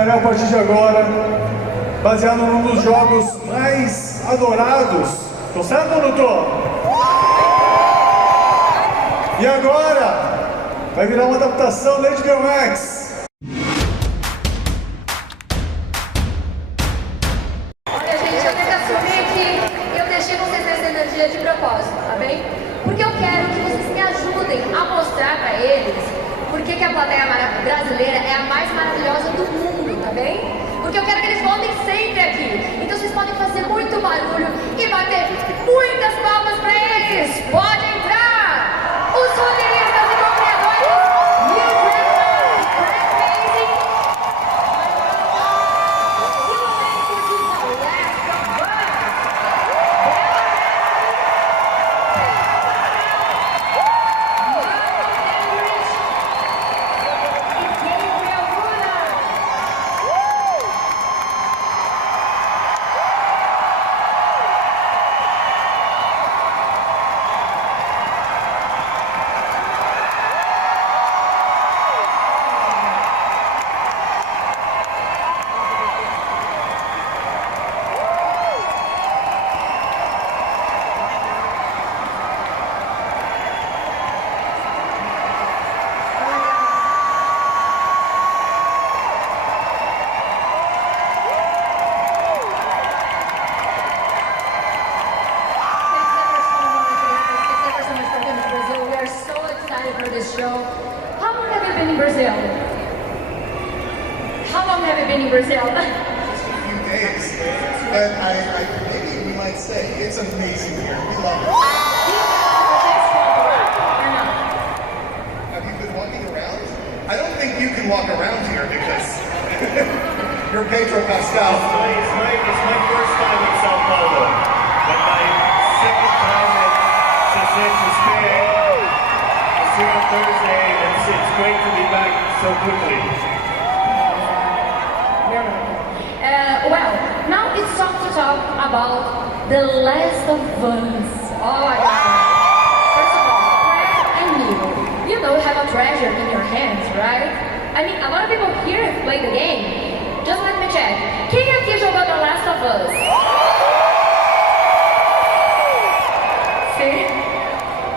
A partir de agora, baseado num dos jogos mais adorados. Tô certo ou não tô? E agora, vai virar uma adaptação da HBO Max. Olha, gente, eu tenho que assumir que eu deixei vocês nessa energia de propósito, tá bem? Porque eu quero que vocês me ajudem a mostrar pra eles por que a plateia brasileira é a mais maravilhosa do mundo, tá bem? Porque eu quero que eles voltem sempre aqui. Então vocês podem fazer muito barulho e bater muitas palmas pra eles. Pode entrar! Os roteiristas e co-criadores, New Drivers, Brad Pacing, e o elenco de The Last of Us. It's my first time in Sao Paulo, but my second time at CCXP. It's here on Thursday, and it's great to be back so quickly. Well, now it's time to talk about The Last of Us. Oh my God. First of all, Brad and Neil, you know you have a treasure in your hands, right? I mean, a lot of people here have played the game. Just let me check. Quem aqui jogou The Last of Us? See?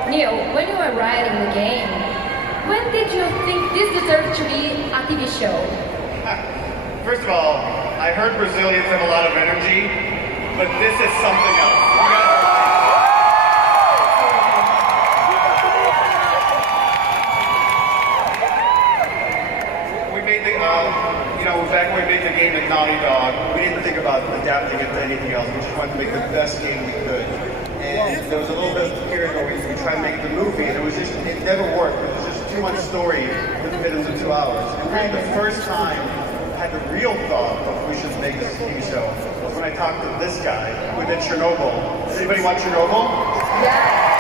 Neil, when you were writing the game, when did you think this deserved to be a TV show? First of all, I heard Brazilians have a lot of energy, but this is something else. Back when we made the game at Naughty Dog, we didn't think about adapting it to anything else. We just wanted to make the best game we could. And there was a little bit of a period where we tried to make the movie, and it never worked. It was just too much story to fit into 2 hours. And really the first time I had the real thought of we should make this TV show was when I talked to this guy who did Chernobyl. Does anybody watch Chernobyl? Yeah.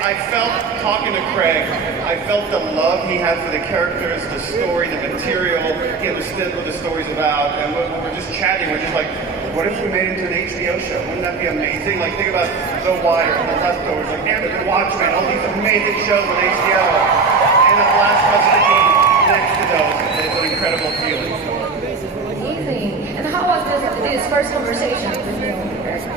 I felt, talking to Craig, I felt the love he had for the characters, the story, the material, he understood what the story's about, and we're just chatting, we're just like, what if we made it into an HBO show? Wouldn't that be amazing? Like, think about The Wire, The Leftovers, like The Watchmen, all these amazing shows on HBO, and The Last of Us next to those. It's an incredible feeling. Amazing. And how was this first conversation with you?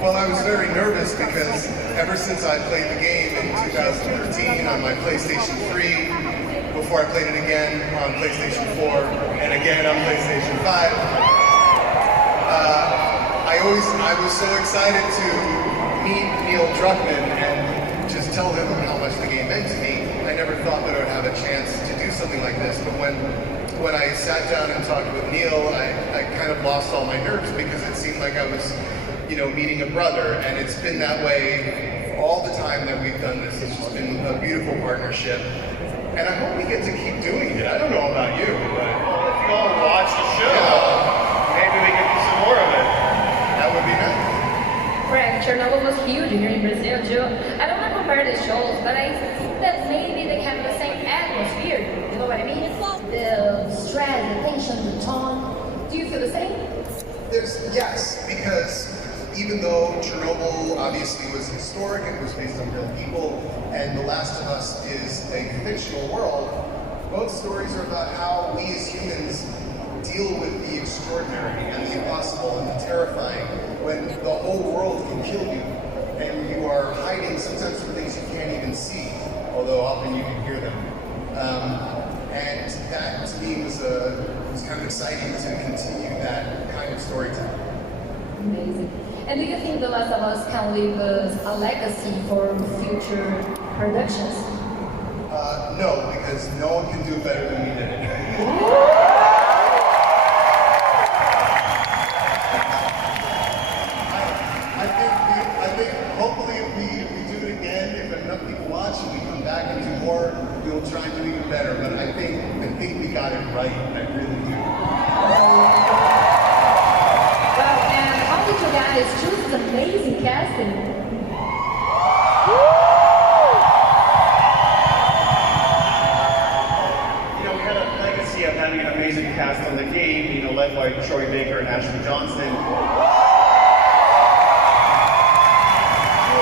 Well, I was very nervous because ever since I played the game in 2013 on my PlayStation 3, before I played it again on PlayStation 4, and again on PlayStation 5, I was so excited to meet Neil Druckmann and just tell him how much the game meant to me. I never thought that I would have a chance to do something like this, but when I sat down and talked with Neil, I kind of lost all my nerves because it seemed like I was, meeting a brother, and it's been that way all the time that we've done this. It's just been a beautiful partnership, and I hope we get to keep doing it. I don't know about you, but if you all watch the show, maybe we can do some more of it. That would be nice. Craig, Chernobyl was huge here in Brazil too. I don't want to compare the shows, but I think that maybe they have the same atmosphere. You know what I mean? The stress, the tension, the tone. Do you feel the same? Yes, because even though Chernobyl obviously was historic, it was based on real people, and The Last of Us is a fictional world, Both stories are about how we as humans deal with the extraordinary and the impossible and the terrifying when the whole world can kill you and you are hiding sometimes from things you can't even see, although often you can hear them. And that to me was kind of exciting to continue that kind of storytelling. Amazing. And do you think The Last of Us can leave a legacy for future productions? No, because no one can do it better than we did it. I think hopefully if we do it again, if enough people watch and we come back and do more, we'll try and do even better. But I think we got it right. I really do. Well, and how did you guys choose this amazing casting? Of having an amazing cast on the game, led by Troy Baker and Ashley Johnson. Who,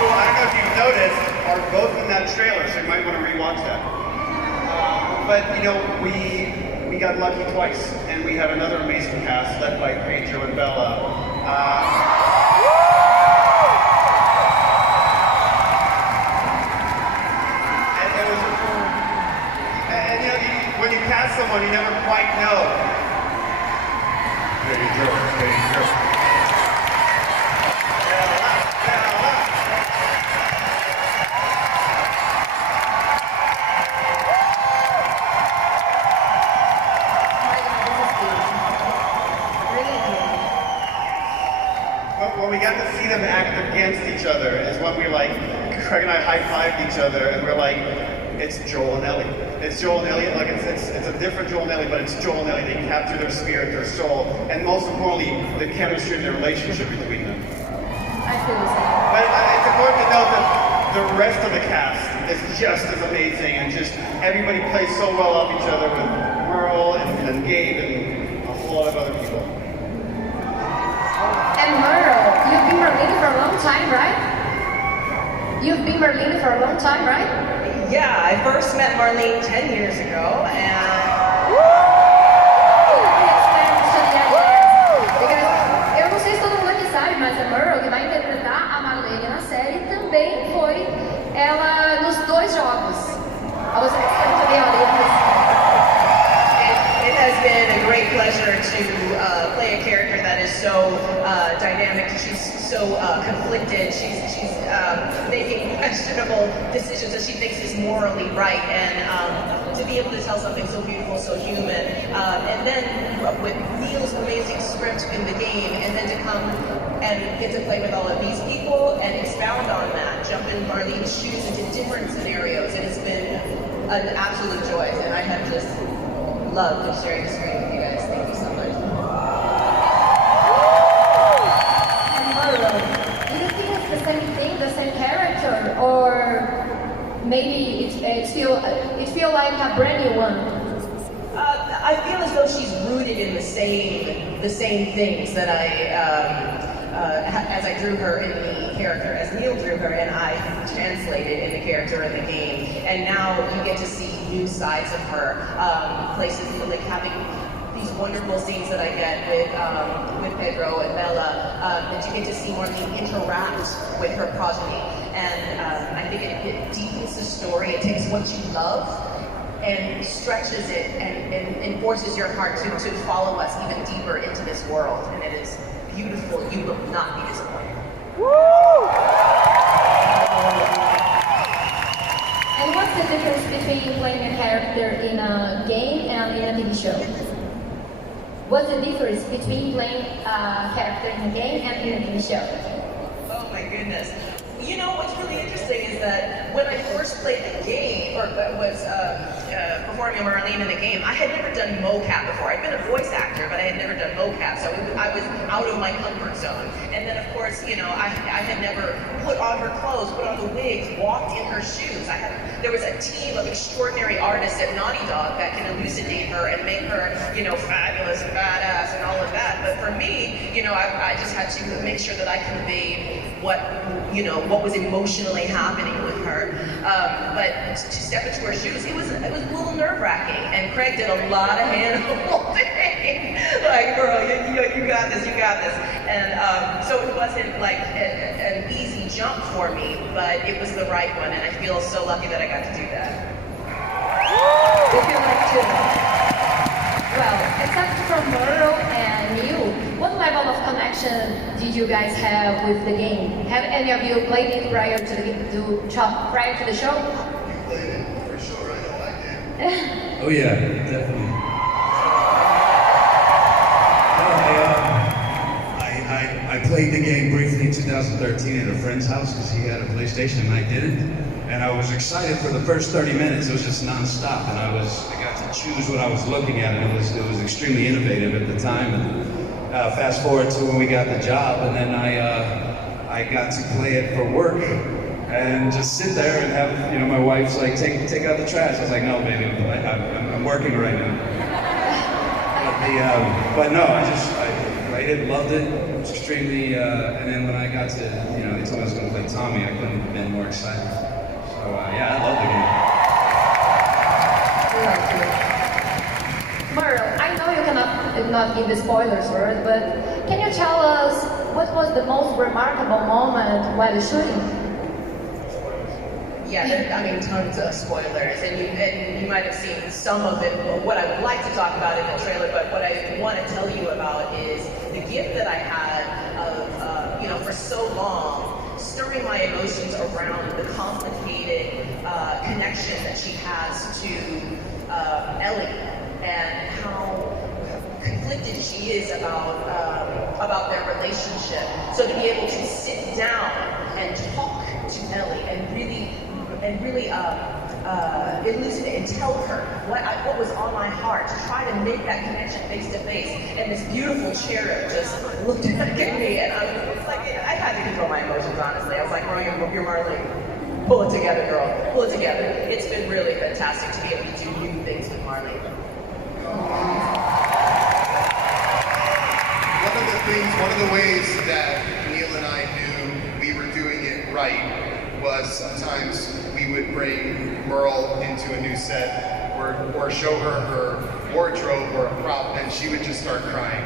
I don't know if you've noticed, are both in that trailer, so you might want to rewatch that. But we got lucky twice, and we have another amazing cast led by Pedro and Bella. When you cast someone, you never quite know. There you go. When we got to see them act against each other is when we Craig and I high-fived each other and we're like, it's Joel and Ellie. It's Joel and Ellie, it's a different Joel and Ellie, but it's Joel and Ellie. They capture their spirit, their soul, and most importantly, the chemistry and the relationship between them. I feel the same. But it's important to note that the rest of the cast is just as amazing, and just everybody plays so well off each other with Merle and Gabe and a whole lot of other people. And Merle, you've been Marlene for a long time, right? You've been Marlene for a long time, right? Yeah, I first met Marlene 10 years ago, and... Eu não sei se todo mundo aqui sabe, mas a Merle, que vai interpretar a Marlene na série, também foi ela nos dois jogos. It has been a great pleasure to play a character that is so dynamic. She's so conflicted. She's making questionable decisions that she thinks is morally right, and to be able to tell something so beautiful, so human, and then with Neil's amazing script in the game, and then to come and get to play with all of these people and expound on that, jump in Marlene's shoes into different scenarios. It has been an absolute joy, and I have just loved sharing the screen with you guys. Thank you so much. Do you think it's the same thing, the same character, or maybe it feel like a brand new one? I feel as though she's rooted in the same things that as I drew her in the character, as Neil drew her, and I translated in the character in the game. And now you get to see new sides of her, places like having these wonderful scenes that I get with Pedro and Bella, that you get to see Marlene interact with her progeny. And I think it deepens the story. It takes what you love and stretches it and forces your heart to follow us even deeper into this world. And it is beautiful. You will not be disappointed. Woo! And what's the difference between playing a character in a game and in a TV show? What's the difference between playing a character in a game and in a TV show? Oh my goodness. You know, what's really interesting is that when I first played the game, or was performing Marlene in the game, I had never done mocap before. I'd been a voice actor, but I had never done mocap, so I was out of my comfort zone. And then, of course, you know, I had never put on her clothes, put on the wigs, walked in her shoes. There was a team of extraordinary artists at Naughty Dog that can elucidate her and make her, you know, fabulous and badass and all of that. But for me, you know, I just had to make sure that I conveyed what was emotionally happening with her. her. But to step into her shoes, it was a little nerve-wracking. And Craig did a lot of hand-holding. Like, girl, you got this, you got this. And so it wasn't like an easy jump for me, but it was the right one, and I feel so lucky that I got to do that. We feel like too. Well, except for Myrtle and you, what level of connection did you guys have with the game? Have any of you played it prior to the show? You played it for sure, I know I did. Oh yeah, definitely. I played the game briefly in 2013 at a friend's house because he had a PlayStation and I didn't. And I was excited for the first 30 minutes. It was just nonstop, and I got to choose what I was looking at, and it was extremely innovative at the time. And fast forward to when we got the job, and then I got to play it for work, and just sit there and have my wife's like take out the trash. I was like, no, baby, I'm working right now. But no, I played it, loved it. It was extremely, and then when I got to they told me I was going to play Tommy, I couldn't have been more excited. So yeah, I love the game. Myrtle, I know you cannot give the spoilers for it, but can you tell us what was the most remarkable moment while shooting? Yeah, tons of spoilers, and you might have seen some of it. What I would like to talk about in the trailer, but what I want to tell you about is the gift that I had of, for so long, stirring my emotions around the complicated connection that she has to Ellie, and how conflicted she is about their relationship. So to be able to sit down and talk to Ellie and really elucidate and tell her what was on my heart, to try to make that connection face to face. And this beautiful cherub just looked back at me, and I was like, I had to control my emotions, honestly. I was like, girl, you're Marlene. Pull it together, girl. Pull it together. It's been really fantastic to be able to do new things with Marlene. One of the ways that Neil and I knew we were doing it right was sometimes we would bring Merle into a new set or show her wardrobe or a prop, and she would just start crying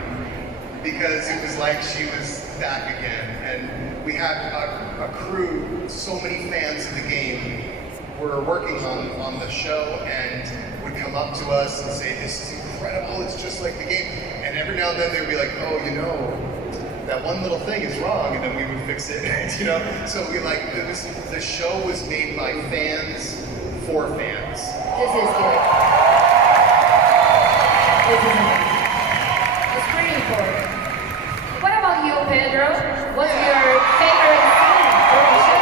because it was like she was back again. And we had a crew, so many fans of the game were working on the show and would come up to us and say, this is incredible, it's just like the game. And every now and then they'd be like, oh, that one little thing is wrong, and then we would fix it, So the show was made by fans for fans. This is good. This is amazing. It's pretty important. What about you, Pedro? What's your favorite scene during the show?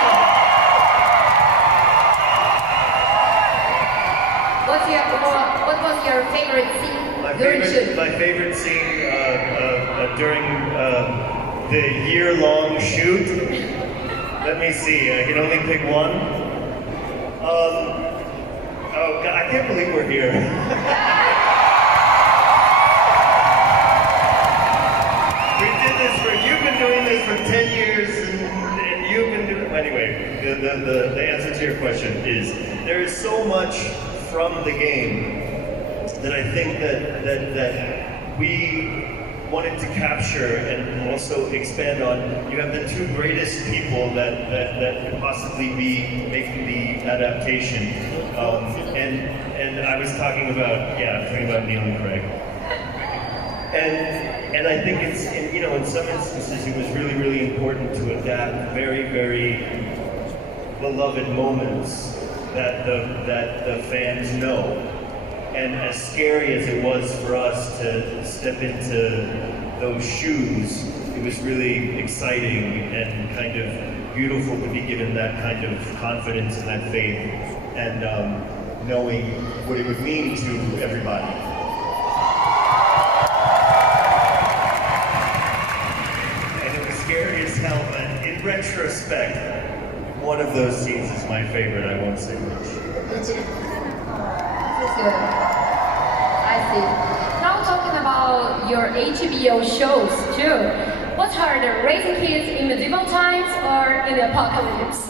What was your favorite scene during the show? My favorite scene during the year-long shoot. Let me see. I can only pick one. Oh God, I can't believe we're here. You've been doing this for 10 years, and you've been doing. Anyway, the answer to your question is there is so much from the game that I think that we wanted to capture and also expand on. You have the two greatest people that could possibly be making the adaptation, and I was talking about Neil and Craig, and I think it's in some instances it was really important to adapt very beloved moments that the fans know. And as scary as it was for us to step into those shoes, it was really exciting and kind of beautiful to be given that kind of confidence and that faith, and knowing what it would mean to everybody. And it was scary as hell, but in retrospect, one of those scenes is my favorite. I won't say which. Good. I see. Now talking about your HBO shows too. What's harder, raising kids in medieval times or in the apocalypse?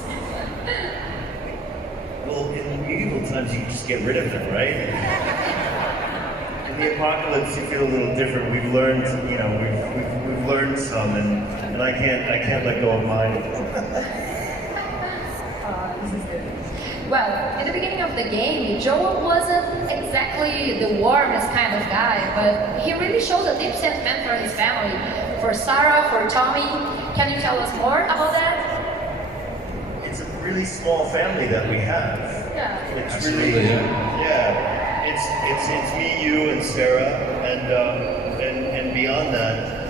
sometimes you just get rid of them, right? In the apocalypse, you feel a little different. We've learned, you know, we've learned some, and I can't let go of mine. This is good. Well, in the beginning of the game, Joel wasn't exactly the warmest kind of guy, but he really shows a deep sentiment for his family, for Sarah, for Tommy. Can you tell us more about that? It's a really small family that we have. Yeah. It's Absolutely, really, yeah. It's me, you, and Sarah, and beyond that,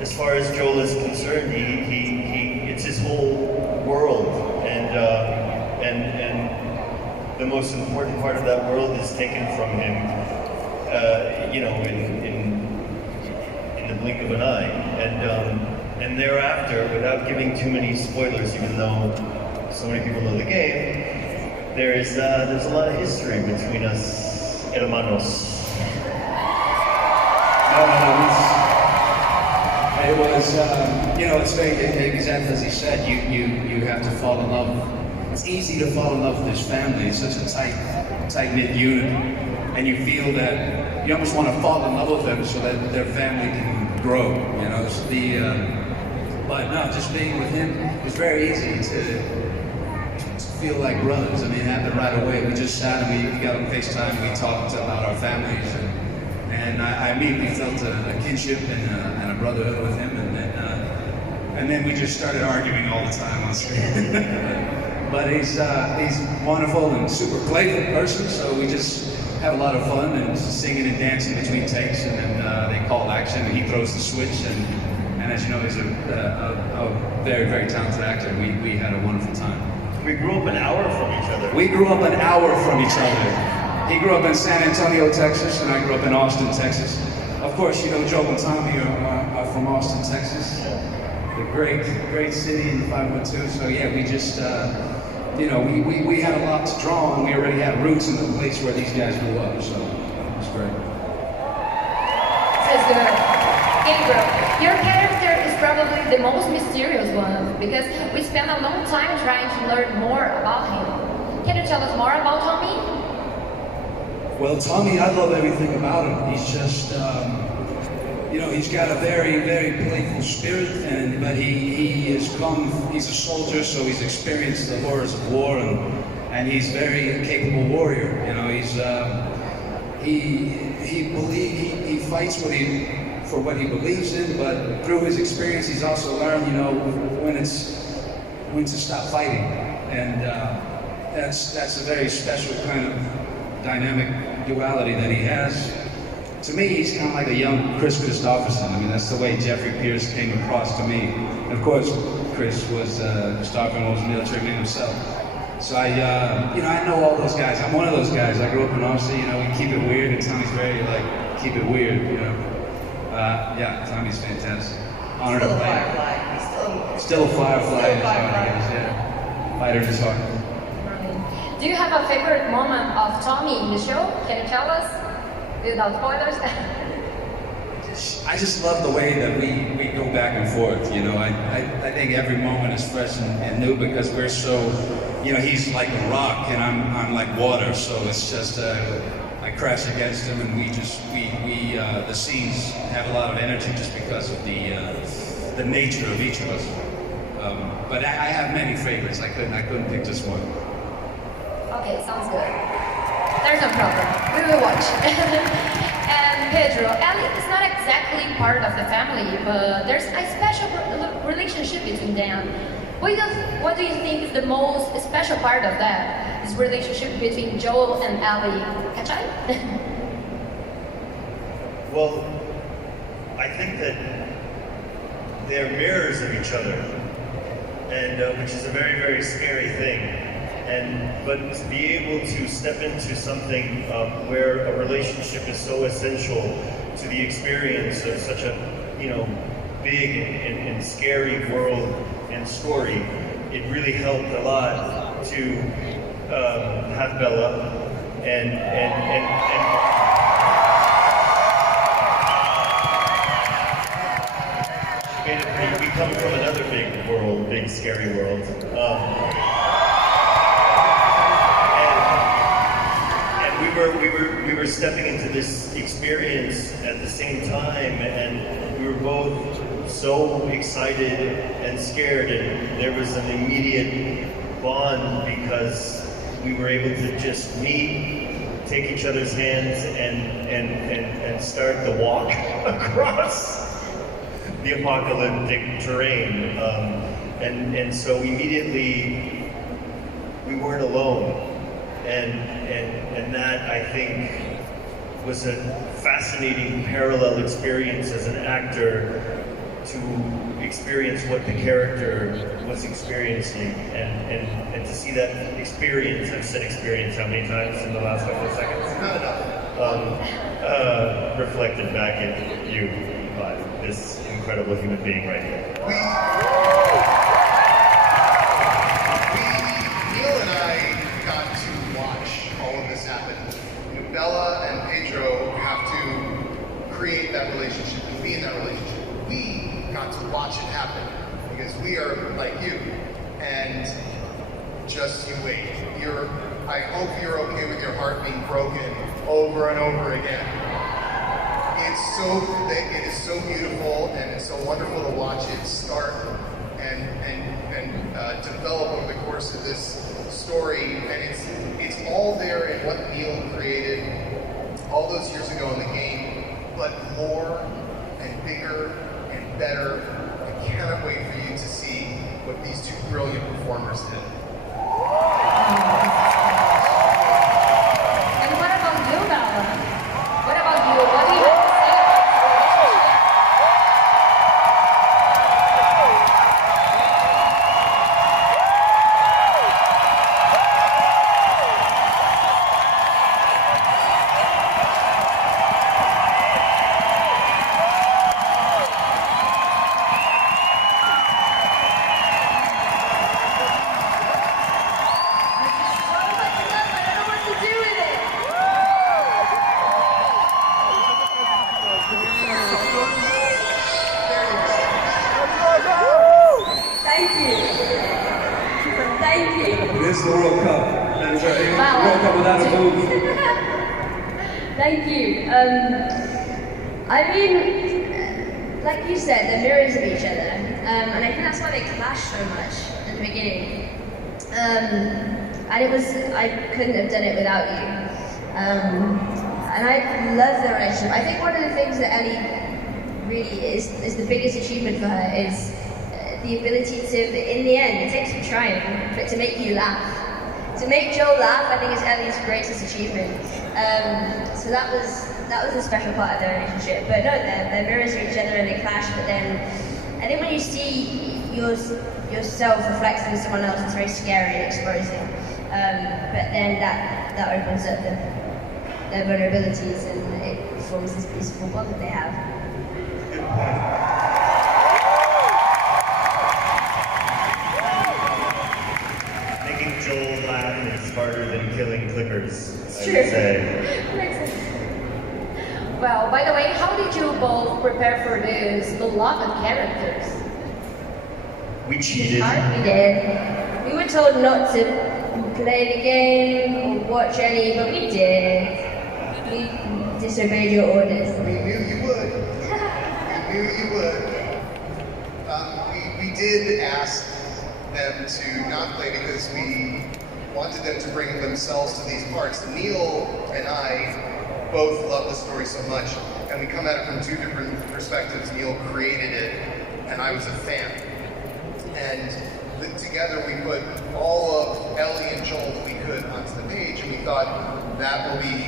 as far as Joel is concerned, it's his whole world, and the most important part of that world is taken from him, you know, in the blink of an eye, and thereafter, without giving too many spoilers, even though so many people know the game, there's a lot of history between us, hermanos. It was, you know, it's very exactly as he said. You have to fall in love. It's easy to fall in love with this family. It's such a tight-knit unit, and you feel that you almost want to fall in love with them so that their family can grow. You know, but no, just being with him, it was very easy to feel like brothers. I mean, it happened right away. We just sat and we got on FaceTime. We talked about our families, and I immediately felt a kinship and a brotherhood with him, and then we just started arguing all the time on screen. But he's wonderful and super playful person, so we just have a lot of fun and singing and dancing between takes, and then they call action and he throws the switch, and as you know, he's a very, very talented actor. We had a wonderful time. We grew up an hour from each other. We grew up an hour from each other. He grew up in San Antonio, Texas, and I grew up in Austin, Texas. Of course, you know, Joe and Tommy are from Austin, Texas. The great city in the 512. So yeah, we just, you know, we had a lot to draw on. We already had roots in the place where these guys grew up, so it was great. Says good. Gabriel, your character is probably the most mysterious one because we spent a long time trying to learn more about him. Can you tell us more about Tommy? Well, Tommy, I love everything about him. He's just, you know, he's got a very, very playful spirit, but he's a soldier, so he's experienced the horrors of war, and he's a very capable warrior. You know, he fights for what he believes in, but through his experience, he's also learned, you know, when to stop fighting, and that's a very special kind of dynamic duality that he has. To me, he's kind of like a young Chris Christopherson. I mean, that's the way Jeffrey Pierce came across to me. And of course, Chris was Christopherson was a military man himself. So I know all those guys. I'm one of those guys. I grew up in Austin. You know, we keep it weird, and Tommy's very keep it weird. You know, yeah, Tommy's fantastic. Honored to play. Still a firefly. Yeah. Fighter in his heart. Do you have a favorite moment of Tommy in the show? Can you tell us? Without spoilers? I just love the way that we go back and forth, you know. I think every moment is fresh and new because we're so, you know, he's like a rock and I'm like water, so it's just, I crash against him and the scenes have a lot of energy just because of the nature of each of us. But I have many favorites. I couldn't pick just one. Okay, sounds good. There's no problem. We will watch. And Pedro, Ellie is not exactly part of the family, but there's a special relationship between them. What do you think is the most special part of that? This relationship between Joel and Ellie. Katycia? Well, I think that they're mirrors of each other, and which is a very, very scary thing. But to be able to step into something where a relationship is so essential to the experience of such a, you know, big and scary world and story, it really helped a lot to have Bella and we come from another big world, big scary world. we were stepping into this experience at the same time, and we were both so excited and scared, and there was an immediate bond because we were able to just meet, take each other's hands, and start the walk across the apocalyptic terrain. And so immediately we weren't alone. And that, I think, was a fascinating parallel experience as an actor to experience what the character was experiencing, and to see that experience. I've said experience how many times in the last couple of seconds? Not enough. Reflected back at you by this incredible human being right here. Neil and I got to watch all of this happen. You know, Bella and Pedro have to create that relationship and be in that relationship. We got to watch it happen because we are like you. And just you wait. I hope you're okay with your heart being broken over and over again. It is so beautiful, and it's so wonderful to watch it start and develop over the course of this story. And it's all there in what Neil created all those years ago in the game, but more and bigger and better. I cannot wait for you to see what these two brilliant performers did. And what about you, Bella? What about you? What do you have to say about this relationship? It's the World Cup. And it's the World Cup without a move. Thank you. I mean, like you said, they're mirrors of each other. And I think that's why they clash so much at the beginning. And I couldn't have done it without you. And I love their relationship. I think one of the things that Ellie really is the biggest achievement for her is the ability to, in the end, it takes some trying, but to make you laugh. To make Joel laugh, I think is Ellie's greatest achievement. So that was a special part of their relationship. But no, they're mirrors of each other and they clash, but then I think when you see yourself reflected in someone else, it's very scary and exposing. But then that opens up their vulnerabilities and it forms this beautiful bond that they have. Good point. Joel laugh is harder than killing clickers, I would say. Well, by the way, how did you both prepare for this? The lot of characters. We cheated. We did. We were told not to play the game or watch any, but we did. We disobeyed your orders. We knew you would. We knew you would. We did ask them to not play because we wanted them to bring themselves to these parts. Neil and I both love the story so much, and we come at it from two different perspectives. Neil created it, and I was a fan. And together we put all of Ellie and Joel that we could onto the page, and we thought that will be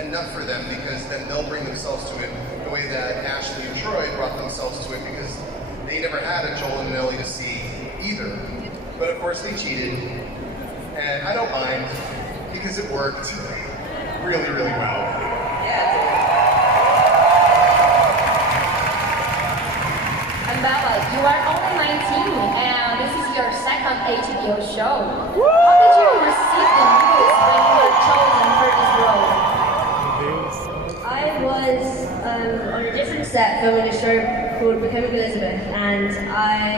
enough for them because then they'll bring themselves to it the way that Ashley and Troy brought themselves to it because they never had a Joel and an Ellie to see either. But of course they cheated, and I don't mind because it worked really, really well. And Bella, you are only 19 and this is your second HBO show. How did you receive the news when you were chosen for this role? I was on a different set filming a show called Becoming Elizabeth, and I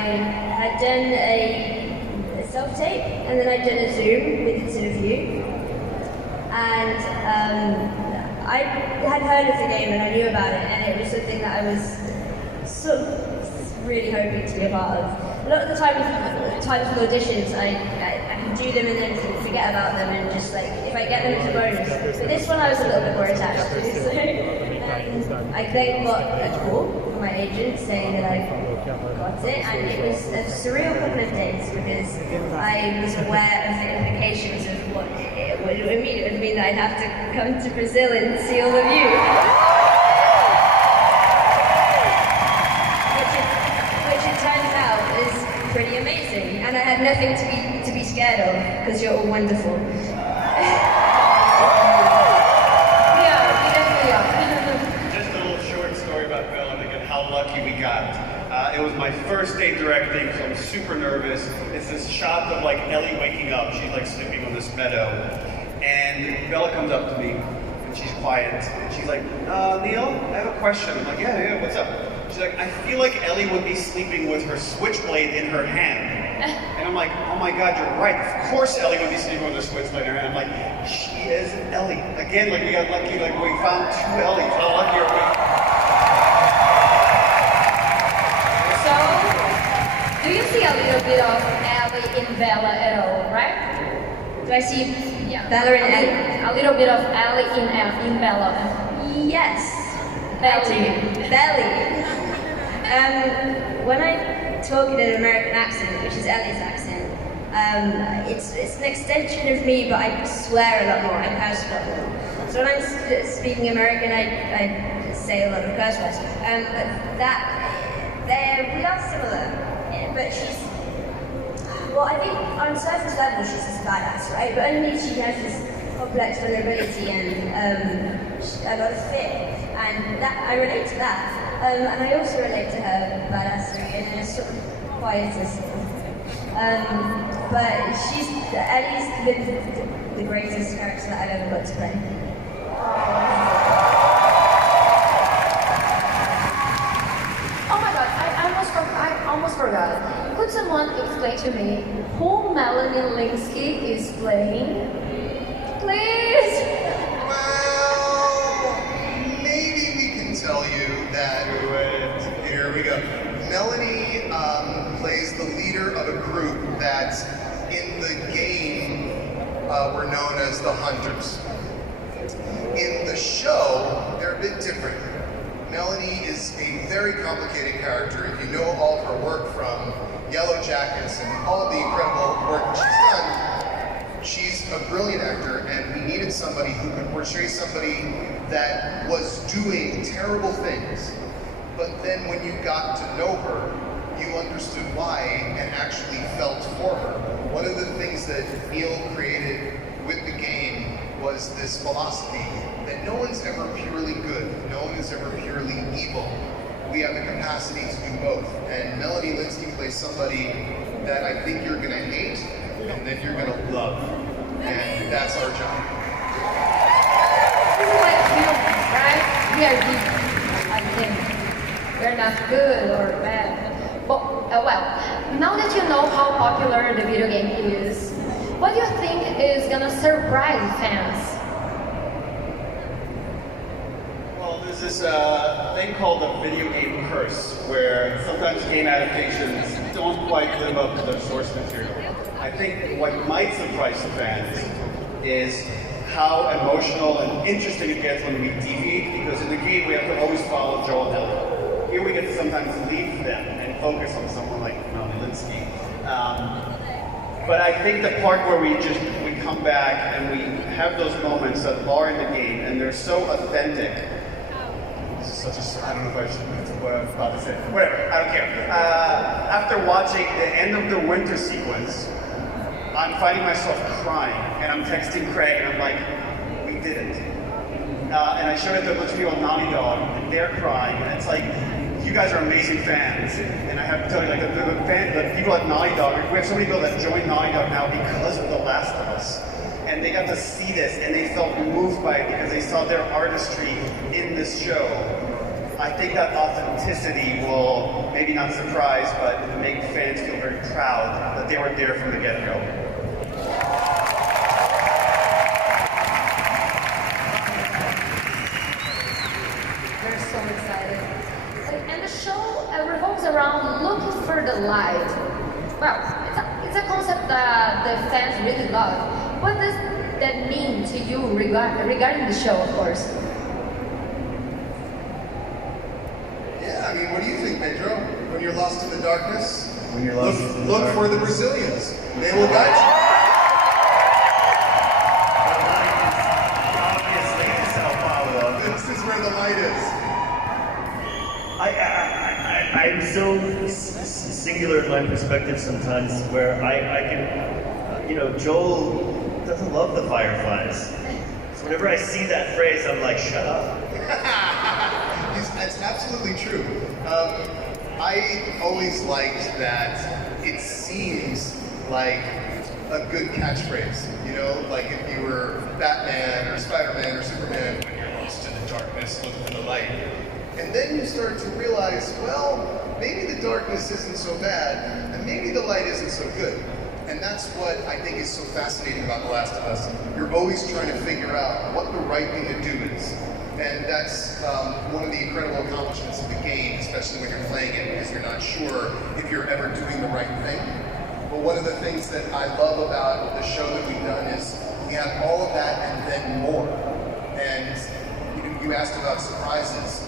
had done a self-tape, and then I'd done a Zoom with the two of you. and I had heard of the game and I knew about it, and it was something that I was sort of really hoping to be a part of. A lot of the times with auditions, I can do them and then forget about them and just like, if I get them, it's a bonus. But this one I was a little bit more attached to, so I then got a call from my agent saying that I got it, and it was a surreal couple of days because I was aware of the implications of what it would mean. It would mean that I'd have to come to Brazil and see all of you. Which it turns out is pretty amazing, and I had nothing to be scared of because you're all wonderful. Just a little short story about Bella and how lucky we got. It was my first day directing, so I'm super nervous. It's this shot of like Ellie waking up. She's like sleeping on this meadow, and Bella comes up to me, and she's quiet, and she's like, Neil, I have a question. I'm like, yeah, what's up? She's like, I feel like Ellie would be sleeping with her switchblade in her hand. And I'm like, oh my God, you're right. Of course Ellie would be sleeping with her switchblade in her hand. I'm like, she is Ellie. Again, like we got lucky, like we found two Ellies. How lucky are we? So, do you see a little bit of Ellie in Bella at all, right? Do I see Bella and Ellie? A little bit of Ellie in Bella. Yes. Belly. When I talk in an American accent, which is Ellie's accent, it's an extension of me, but I swear a lot more, I curse a lot more. So when I'm speaking American, I just say a lot of curse words. We are similar, but she's, well, I think on surface level she's just badass, right? But underneath she has this complex vulnerability and a lot of fear. And that I relate to that, and I also relate to her badassery in a sort of quieter sort. But Ellie's the greatest character that I've ever got to play. Oh my God, I almost forgot. Could someone explain to me who Melanie Linsky is playing? Please. Tell you that, here we go. Melanie plays the leader of a group that in the game were known as the Hunters. In the show, they're a bit different. Melanie is a very complicated character. If you know all of her work from Yellow Jackets and all the incredible work she's done, she's a brilliant actor, and we needed somebody who could portray somebody that was doing terrible things. But then when you got to know her, you understood why and actually felt for her. One of the things that Neil created with the game was this philosophy that no one's ever purely good, no one is ever purely evil. We have the capacity to do both. And Melanie Linsky plays somebody that I think you're gonna hate, and then you're gonna love. And that's our job. This is like humans, right? We are different, I think. We're not good or bad. But, well, now that you know how popular the video game is, what do you think is gonna surprise fans? Well, there's this thing called the video game curse, where sometimes game adaptations don't quite live up to their source material. I think what might surprise the fans is how emotional and interesting it gets when we deviate, because in the game we have to always follow Joel and Ellie. Here we get to sometimes leave them and focus on someone like Melanie Linsky. But I think the part where we come back and we have those moments that are in the game and they're so authentic. This is such a, I don't know if I should, what I was about to say. Whatever, I don't care. After watching the end of the winter sequence, I'm finding myself crying, and I'm texting Craig, and I'm like, we did it. And I showed it to a bunch of people on Naughty Dog, and they're crying, and it's like, you guys are amazing fans. And I have to tell you, like, the people at Naughty Dog, we have so many people that join Naughty Dog now because of The Last of Us. And they got to see this, and they felt moved by it because they saw their artistry in this show. I think that authenticity will maybe not surprise, but make fans feel very proud that they were there from the get-go. We're so excited. And the show revolves around looking for the light. Well, it's a concept that the fans really love. What does that mean to you regarding the show, of course? Yeah, I mean, what do you think, Pedro? When you're lost in the darkness, When you're lost in the look darkness. for the Brazilians. They will guide you. Obviously, Sao Paulo. This is where the light is. I'm so singular in my perspective sometimes where I can, Joel doesn't love the fireflies. So whenever I see that phrase, I'm like, shut up. That's absolutely true. I always liked that it seems like a good catchphrase, like if you were Batman or Spider-Man or Superman, when you're lost in the darkness, look for the light. And then you start to realize, well, maybe the darkness isn't so bad, and maybe the light isn't so good. And that's what I think is so fascinating about The Last of Us. You're always trying to figure out what the right thing to do is. And that's one of the incredible accomplishments of the game, especially when you're playing it, because you're not sure if you're ever doing the right thing. But one of the things that I love about the show that we've done is we have all of that and then more. And you asked about surprises.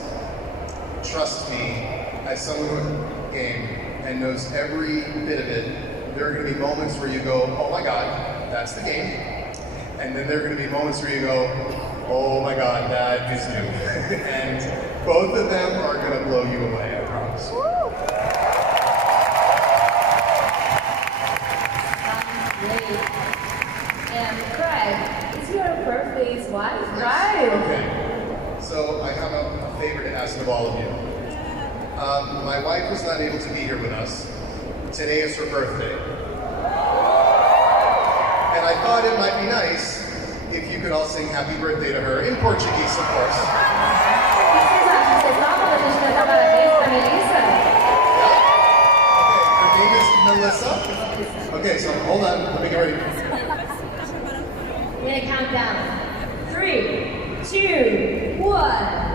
Trust me, as someone who plays the game and knows every bit of it, there are going to be moments where you go, oh my god, that's the game. And then there are going to be moments where you go, oh my god, that is new. And both of them are going to blow you away, I promise. Great. And Craig, is your birthday is wife, right? Okay. So I have a favor to ask of all of you. My wife was not able to be here with us. Today is her birthday. And I thought it might be nice if you could all sing happy birthday to her in Portuguese, of course. Vocês topam a gente cantar parabéns pra Melissa? Okay, her name is Melissa. Okay, so hold on, let me get ready. We're gonna count down. 3, 2, 1.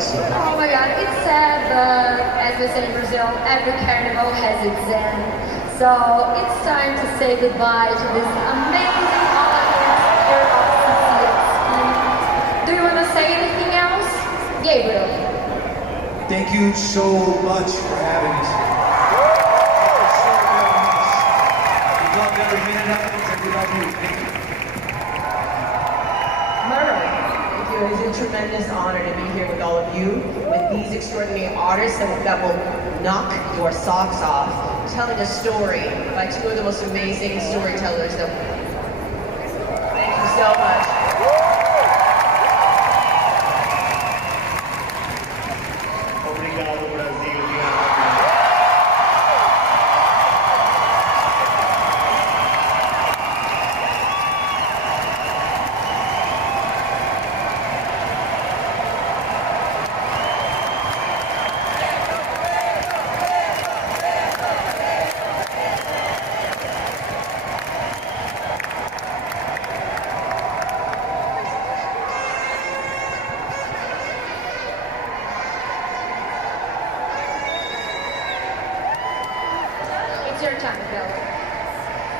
Oh my god, it's sad, but as we say in Brazil, every carnival has its end. So it's time to say goodbye to this amazing audience here at CCXP. Do you want to say anything else? Gabriel. Thank you so much for having us here. So very much. We love every minute of it, and we love you. Thank you. Murray. Thank you. It is a tremendous honor to be here with all of you, with these extraordinary artists that will knock your socks off, telling a story by two of the most amazing storytellers that. Thank you so much. Obrigado, Brasil. It's your time, Bill.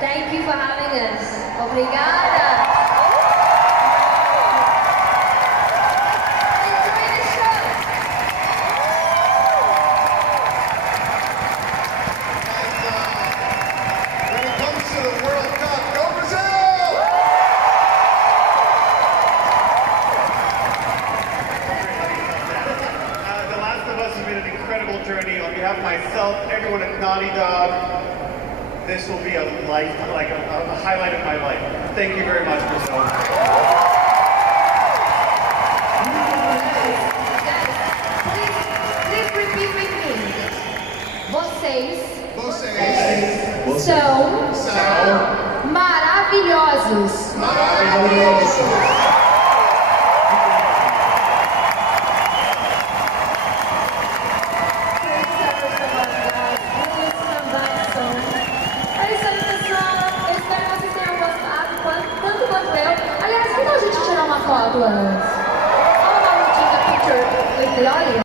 Thank you for having us. Obrigada. Enjoy the show. When it comes to the World Cup, go Brazil! The Last of Us has been an incredible journey. On behalf of myself, everyone at Naughty Dog, this will be a highlight of my life. Thank you very much, Brazil. Please repeat with me. Vocês Vocês são são mais maravilhosos. Maravilhosos. É isso aí, pessoal. Eu espero que vocês tenham gostado, tanto quanto eu. Aliás, quando a gente tirar uma foto antes? How about we take a picture with the audience?